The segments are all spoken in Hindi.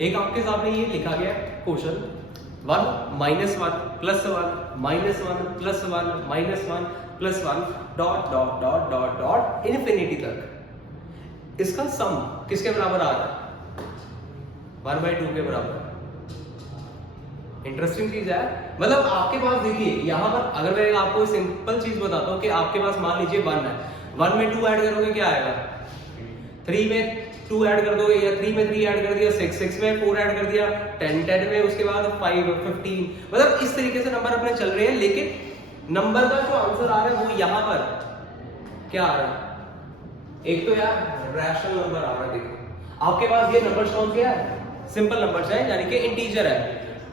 एक आपके सामने ये लिखा गया question 1 minus 1 plus 1 minus 1 plus 1 minus 1 plus 1 dot dot dot dot dot infinity तक। इसका सम किसके बराबर आ रहा है? 1/2 के बराबर। इंटरेस्टिंग चीज है, मतलब आपके पास देखिए यहाँ पर अगर मैं आपको सिंपल चीज बताता हूँ कि आपके पास मान लीजिए 1 है, 1 में 2 ऐड करोगे क्या आएगा? 3 में 2 ऐड कर दोगे या 3 में 3 ऐड कर दिया, 6 में 4 ऐड कर दिया, 10 में उसके बाद 5 15, मतलब इस तरीके से नंबर अपने चल रहे हैं। लेकिन नंबर का जो आंसर आ रहा है वो यहाँ पर क्या आ रहा है? एक तो यार रैशनल नंबर आ रहा है। देखो आपके पास ये नंबर कौन क्या है? सिंपल नंबर है, यानी कि इंटीजर है,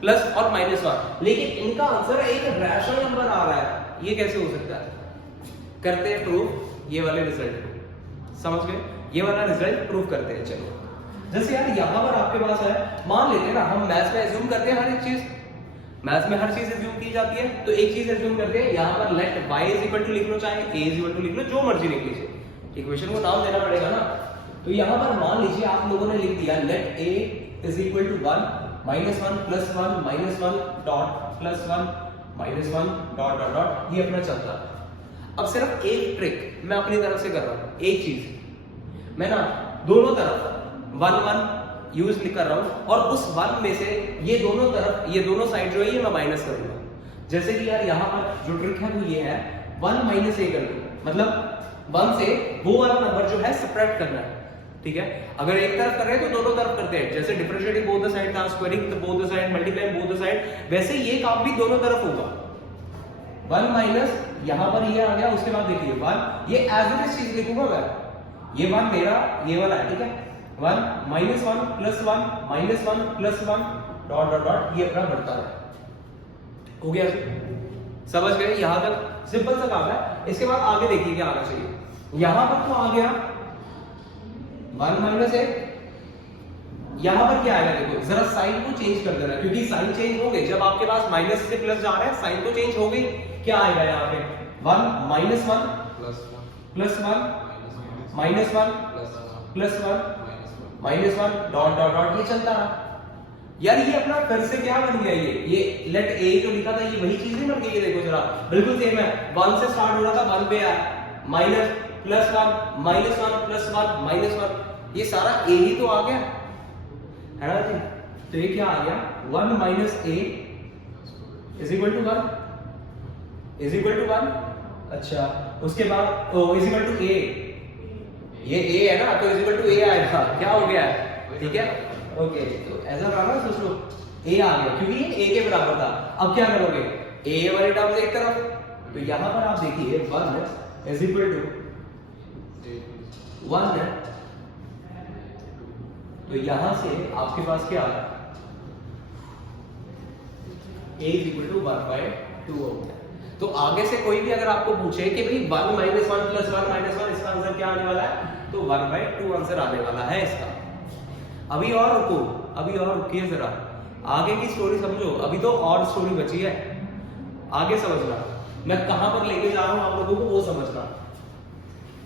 प्लस और माइनस 1, लेकिन इनका आंसर एक रैशनल नंबर आ रहा है। ये कैसे हो सकता है? करते हैं प्रूफ ये वाले रिजल्ट को, समझ गए? ये वाला रिजल्ट प्रूफ करते हैं। चलो जैसे यार यहाँ पर आपके पास है, मान लेते हैं ना हम मैथ्स में एज्यूम करते हैं हर एक चीज, मैथ्स में हर चीज एज्यूम की जाती है। तो एक चीज एज्यूम करते हैं, यहाँ पर let y is equal to लिख लो, चाहे a इज इक्वल टू लिख लो, जो मर्जी लिख लीजिए, इक्वेशन को नाम देना पड़ेगा ना। तो यहाँ पर मान लीजिए आप लोगों ने लिख दिया let a is equal to 1 minus 1 plus 1 minus 1 dot plus 1 minus 1 dot dot dot, ये अपना चलता है। अब सिर्फ एक ट्रिक मैं अपनी तरफ से कर रहा हूँ, एक चीज मैं ना दोनों तरफ 1 1 यूज कर रहा हूँ, और उस 1 में से ये दोनों तरफ, ये दोनों साइड जो है ये मैं माइनस करूंगा। जैसे कि यार यहाँ पर जो ट्रिक है वो ये है 1 माइनस a कर दो, मतलब 1 से वो वाला नंबर जो है सब्ट्रैक्ट करना है, ठीक है? अगर एक तरफ कर रहे हैं तो दोनों तरफ करते हैं, जैसे डिफरेंशिएटिंग बोथ द साइड था, squaring both the side, multiplying both the side, वैसे ये काम भी दोनों तरफ होगा। 1 माइनस यहाँ पर ये आ गया, उसके बाद देखिए 1, ये एज इट इज चीज लिखूंगा मैं, ये 1 मेरा ये वाला है, ठीक है? 1 minus 1 plus 1 minus 1 plus 1 dot dot dot, ये अपना बढ़ता है। हो गया, समझ गए? यहां तक सिंपल सा काम है। इसके बाद आगे देखिए क्या आना चाहिए। यहां पर तो आ गया 1 माइनस 1, यहां पर क्या आएगा? देखो जरा साइन को चेंज कर देना, क्योंकि साइन चेंज हो गए जब आपके पास माइनस से प्लस जा रहा है, साइन तो चेंज हो गई। क्या आएगा यहाँ पे? 1 minus 1 plus 1 minus 1 plus 1 minus 1 dot dot dot, ये चलता रहा। यार ये अपना फिर से क्या बन गया? ये लेट a जो लिखा था ये वही चीज नहीं बन गई? ये देखो जरा, बिल्कुल सेम है। 1 से स्टार्ट हो रहा था, 1 पे आया, minus plus 1 minus 1 plus 1 minus 1, ये सारा a ही तो आ गया है ना जी? तो ये क्या आ गया? 1 minus a is equal to 1, is equal to 1। अच्छा, उसके बाद इज इक्वल टू a, ये a है ना, तो इज इक्वल टू a आएगा। क्या हो गया है? ठीक है, ओके। तो ऐसा रहा ना, सोच लो a आ गया क्योंकि ये a के बराबर था। अब क्या करोगे? a वाली टर्म एक तरफ, तो यहां पर आप देखिए 1 इज इक्वल टू 1 है, तो यहां से आपके पास क्या आ रहा है? a इज इक्वल टू 1/2 हो गया। तो आगे से कोई भी अगर आपको पूछे कि भाई 1 माइनस 1 प्लस 1 माइनस 1, इसका आंसर क्या आने वाला है? तो 1/2 आंसर आने वाला है इसका। अभी और रुको, अभी और रुकिए जरा, आगे की स्टोरी समझो, अभी तो और स्टोरी बची है, आगे समझना। मैं कहां पर लेके जा रहा हूं आप लोगों को वो समझना।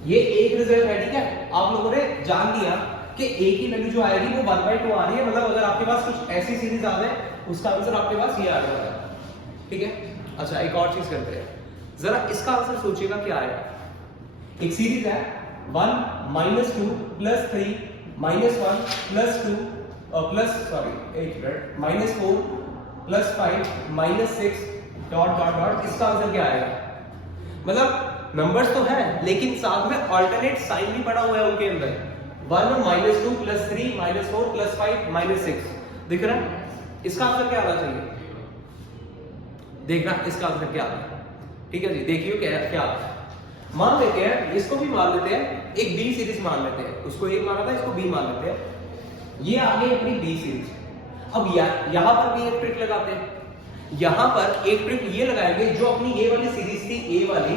ये एक रिजल्ट है, ठीक है? आप लोगों ने जान लिया कि a की वैल्यू जो आएगी वो 1/2 आ रही है, मतलब अगर आपके पास कुछ ऐसी सीरीज आ जाए उसका आंसर आपके पास ये आ रहा है, ठीक है? अच्छा, एक और चीज करते हैं, जरा इसका आंसर सोचिएगा क्या आएगा। एक सीरीज है 1 minus 2 plus 3 minus 1 plus 2 plus minus 4 plus 5 minus 6 dot dot dot, इसका आंसर क्या आएगा? मतलब नंबर्स तो हैं लेकिन साथ में अल्टरनेट साइन भी पड़ा हुआ है उनके अंदर। 1 minus 2 plus 3 minus 4 plus 5 minus 6, दिख रहा है? इसका आंसर क्या आना चाहिए? देखना इसका आंसर क्या आता है, ठीक है जी? देखिए क्या आता है। मान लेते हैं, इसको भी मान लेते हैं, एक बी सीरीज मान लेते हैं, उसको एक माना था, इसको बी मान लेते हैं। ये आ गई अपनी बी सीरीज। अब यहां पर भी एक ट्रिक लगाते हैं, यहां पर एक ट्रिक ये लगाएंगे जो अपनी ये वाली सीरीज थी, ए वाली,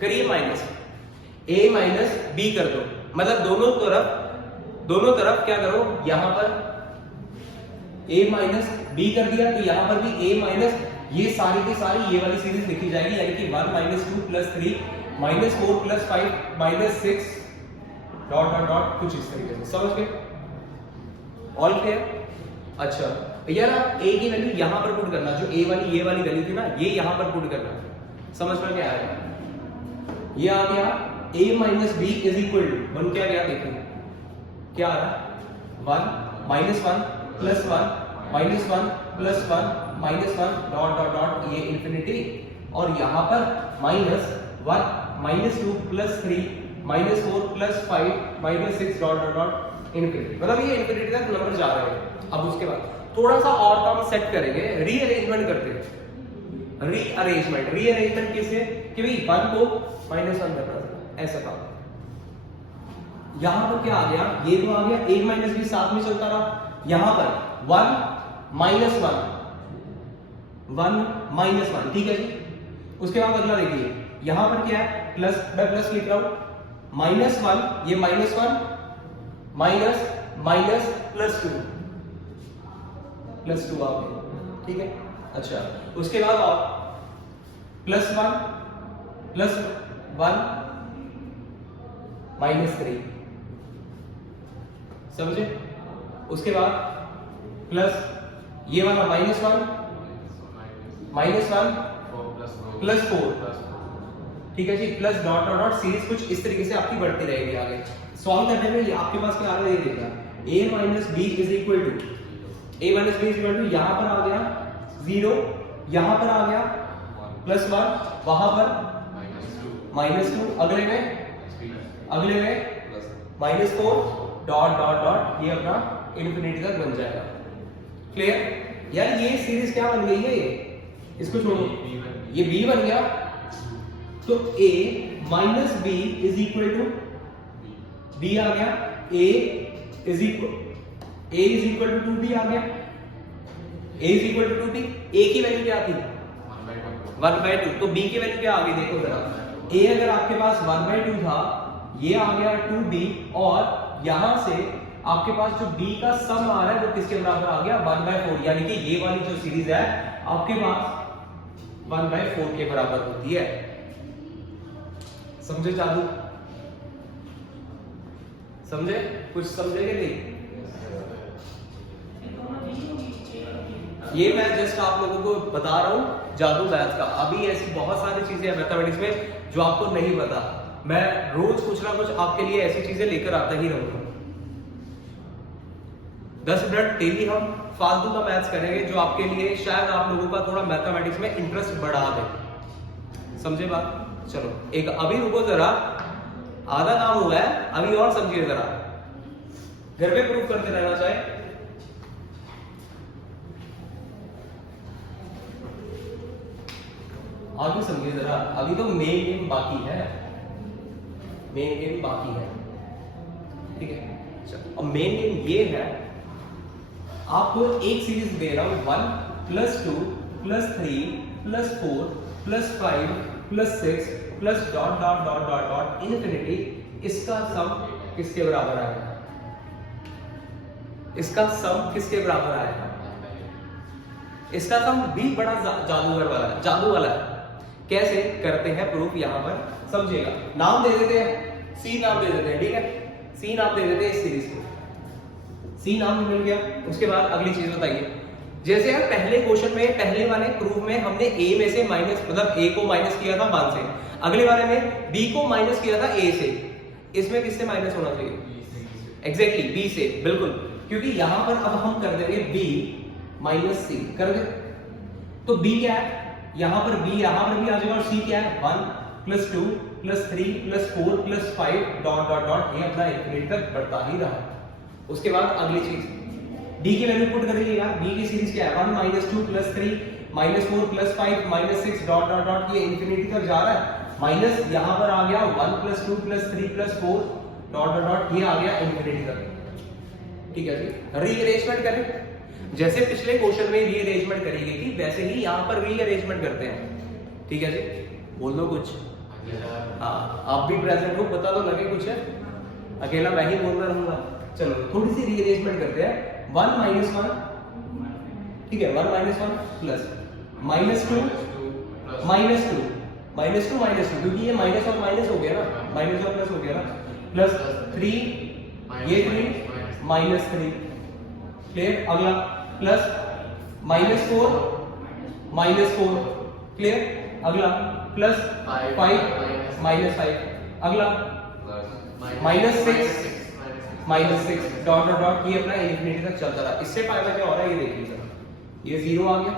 करिए माइनस ए माइनस बी कर दो, मतलब दोनों तरफ क्या करो, यहां पर a माइनस बी कर दिया, तो यहां पर भी a माइनस, ये सारी की सारी ये वाली सीरीज लिखी जाएगी, यानी कि 1 minus 2 plus 3 minus 4 plus 5 minus 6 dot dot dot, कुछ इस तरीके से। समझ गए? All clear? अच्छा यार आप a की वैल्यू यहाँ पर पुट करना, जो a वाली ये वाली वैल्यू थी ना, ये यहाँ पर पुट करना, समझ में क्या आएगा? ये आ गया a minus B is equal to बन क्या गया, देखो क्या आ रहा, 1 minus 1 plus 1 minus 1 plus 1 minus 1 dot dot dot ये इन्फिनिटी, और यहाँ पर minus 1 minus 2 plus 3 minus 4 plus 5 minus 6 dot dot dot infinity, मतलब ये इन्फिनिटी तक नंबर जा रहे हैं। अब उसके बाद थोड़ा सा और काम सेट करेंगे, रीअरेंजमेंट करते हैं। रीअरेंजमेंट किससे कि भाई 1 को माइनस 1 करना, ऐसा काम। यहां पर क्या आ गया, ये तो आ गया a माइनस बी साथ में चलता रहा, यहां पर 1 माइनस 1 माइनस 1, ठीक है जी। उसके बाद अगला देखिए, यहां पर क्या है, प्लस, मैं प्लस लिख रहा हूं, माइनस 1 ये माइनस 1 माइनस माइनस प्लस 2 आ गया, ठीक है। अच्छा उसके बाद और प्लस 1 माइनस 3, समझे। उसके बाद प्लस ये वाला माइनस 1 प्लस 4, ठीक है जी, plus dot dot dot, series कुछ इस तरीके से आपकी बढ़ती रहेगी आगे। सॉल्व करने में आपके पास क्या आ रहा है, ये देखना, a minus B is equal to यहां पर आ गया 0, यहां पर आ गया प्लस 1, वहां पर माइनस 2, अगले में माइनस 4 डॉट डॉट डॉट, ये अपना इन्फिनिटी तक बन जाएगा। क्लियर यार, ये सीरीज क्या बन गई है, ये इसको छोड़ो, ये b बन गया, तो a minus B is equal to b आ गया, a is equal to 2b आ गया, a is equal to 2b, a की वैल्यू क्या थी 1/2, तो b की वैल्यू क्या आ गई, देखो जरा, a अगर आपके पास 1/2 था, ये आ गया 2b, और यहां से आपके पास जो b का सम आ रहा है वो किसके बराबर आ गया, 1/4, यानी कि ये वाली जो सीरीज है आपके पास 1/4 के बराबर होती है। समझे चालू, समझे, कुछ समझेगे नहीं? ये मैं जस्ट आप लोगों को बता रहा हूं जादू मैथ का। अभी ऐसी बहुत सारी चीजें हैं मैथमेटिक्स में जो आपको नहीं पता, मैं रोज कुछ ना कुछ आपके लिए ऐसी चीजें लेकर आता ही रहूंगा। 10 मिनट डेली हम फालतू का मैथ्स करेंगे जो आपके लिए शायद आप लोगों का थोड़ा मैथमेटिक्स में इंटरेस्ट बढ़ा दे, समझे बात। चलो एक अभी रुको जरा, आधा काम हुआ है, अभी और समझिए जरा, घर पे प्रूफ करते रहना चाहे। आगे समझिए जरा, अभी तो मेन गेम बाकी है, ठीक है। चलो अब मेन गेम ये है, आपको एक सीरीज दे रहा हूं 1 plus 2 plus 3 plus 4 plus 5 plus 6 plus dot dot dot dot dot infinity, इसका सम किसके बराबर आएगा, इसका सम किसके बराबर आएगा, इसका सम भी बड़ा जादू वाला है। कैसे करते हैं प्रूफ, यहां पर समझिएगा। नाम दे देते हैं, सी नाम दे देते हैं, ठीक है, सी नाम दे देते हैं इस सीरीज को, सी नाम मिल गया। उसके बाद अगली चीज बताइए, जैसे यार पहले क्वेश्चन में, पहले वाले प्रूफ में हमने a में से माइनस, मतलब a को माइनस किया था 1 से, अगले वाले में b को माइनस किया था a से, इसमें किससे माइनस होना चाहिए, एग्जैक्टली b से, बिल्कुल, क्योंकि यहां पर अब हम कर देंगे b माइनस c कर दे, तो b क्या है, यहां पर b यहां पर भी आ जाएगा, और c क्या है 1 plus 2 plus 3 plus 4 plus 5 dot dot dot, ये अपना इन्फिनिटी तक बढ़ता ही रहा। उसके बाद अगली चीज d की वैल्यू पुट करेंगे यार, b की सीरीज क्या है 1 minus 2 plus 3 minus 4 plus 5 minus 6 dot dot dot, ये इन्फिनिटी तक जा रहा है, माइनस यहां पर आ गया 1 plus 2 plus 3 plus 4 dot dot dot, ये आ गया इन्फिनिटी तक, ठीक है जी। रीअरेंजमेंट करें, जैसे पिछले क्वेश्चन में रीअरेंजमेंट करी गई थी वैसे ही यहां पर रीअरेंजमेंट करते हैं, ठीक है जी। बोल दो कुछ, हाँ आप भी प्रेजेंट हो, पता तो लगे कुछ है, अकेला मैं ही बोलना रहूंगा। चलो थोड़ी सी रीअरेंजमेंट करते हैं, 1 माइनस 1, ठीक है, 1 minus 1 plus minus 2 minus 2 minus 2 minus 2, क्योंकि ये माइनस और माइनस हो गया ना, माइनस और प्लस हो गया ना, प्लस 3 ये 3 माइनस 3, क्लियर। अगला प्लस -4 -4 क्लियर। अगला प्लस 5 -5 अगला -6 -6 डॉट डॉट डॉट ये अपना इंफिनिटी तक चलता रहा। इससे फायदा क्या हो रहा है ये देखिए जरा, ये 0 आ गया,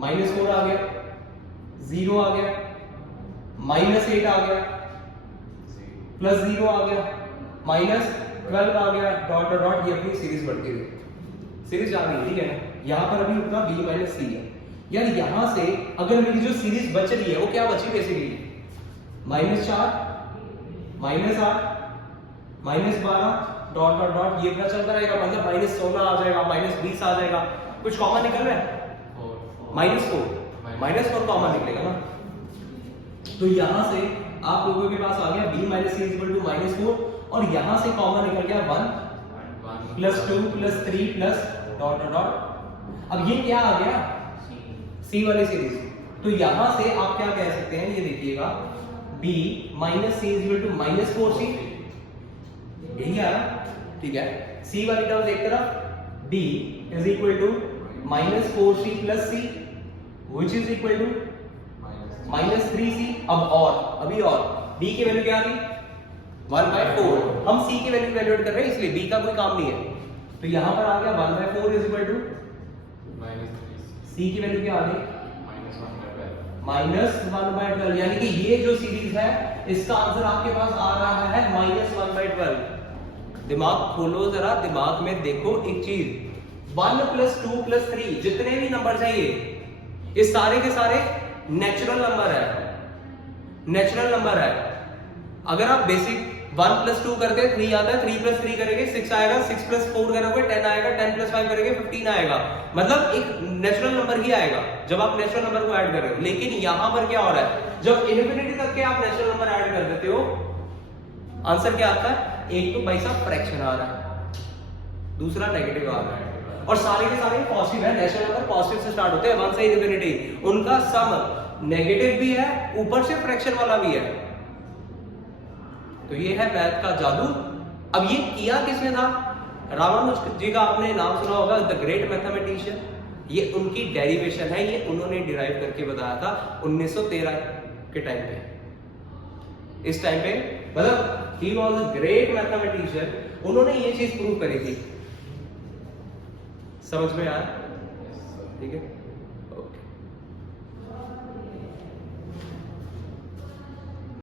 -4 आ गया, 0 आ गया, -8 आ गया, +0 आ गया, -12 आ गया, डॉट डॉट डॉट ये अपनी सीरीज बढ़ती गई, सीरीज आ गई, ठीक है ना। यहाँ पर अभी अपना b - c है यार। यहाँ से अगर मेरी जो सीरीज बच रही है वो क्या बची बेसिकली, -4 -8 -12 डॉट डॉट डॉट ये अपना चलता रहेगा, मतलब -16 आ जाएगा, -20 आ जाएगा, कुछ कॉमन निकल रहा है, -4 कॉमन निकलेगा ना। तो यहाँ से आप लोगों के पास आ गया b - c -4 और यहाँ से कॉमन निकल गया 1 +2 +3 प्लस डॉट डॉट डॉट। अब ये क्या आ गया, c वाली सीरीज। तो यहाँ से आप क्या कह सकते हैं, ये देखिएगा b - c -4c, यही आ रहा, ठीक है। c वाली टर्म एक तरफ, b -4c + c which is equal to -3c। अब और अभी और b की वैल्यू क्या आ गई 1/4, हम c की वैल्यू कैलकुलेट कर रहे हैं इसलिए b का कोई काम नहीं है। तो यहां पर आ गया 1/4 = c की वैल्यू क्या आ गई -1/12, यानी कि ये जो सीरीज है इसका आंसर आपके पास आ रहा है -1/12। दिमाग खोलो जरा, दिमाग में देखो एक चीज, 1 + 2 + 3 जितने भी नंबर चाहिए ये सारे के सारे नेचुरल नंबर है, नेचुरल नंबर है। अगर आप बेसिक 1 + 2 करते हैं 3 आता है, 3 + 3 करेंगे 6 आएगा, 6 + 4 करोगे 10 आएगा, 10 + 5 करेंगे 15 आएगा, मतलब एक नेचुरल नंबर ही आएगा जब आप नेचुरल नंबर को ऐड कर रहे हो। लेकिन यहां पर क्या हो रहा है, जब इनफिनिटी तक के आप नेचुरल नंबर ऐड कर देते हो आंसर क्या आता है, एक तो भाई साहब फ्रैक्शन आ रहा है, दूसरा नेगेटिव आ रहा है, और सारे के सारे पॉजिटिव है। नेचुरल नंबर पॉजिटिव से स्टार्ट होते हैं 1 से इनफिनिटी, उनका सम नेगेटिव भी है ऊपर से फ्रैक्शन वाला भी है। तो ये है मैथ का जादू। अब ये किया किसने था, रामानुज जी का आपने नाम सुना होगा, द ग्रेट मैथमेटिशियन। ये उनकी डेरिवेशन है, ये उन्होंने डिराइव करके बताया था 1913 के टाइम पे। इस टाइम पे मतलब he was a great mathematician, उन्होंने ये चीज प्रूव करी थी। समझ में आया, ठीक है।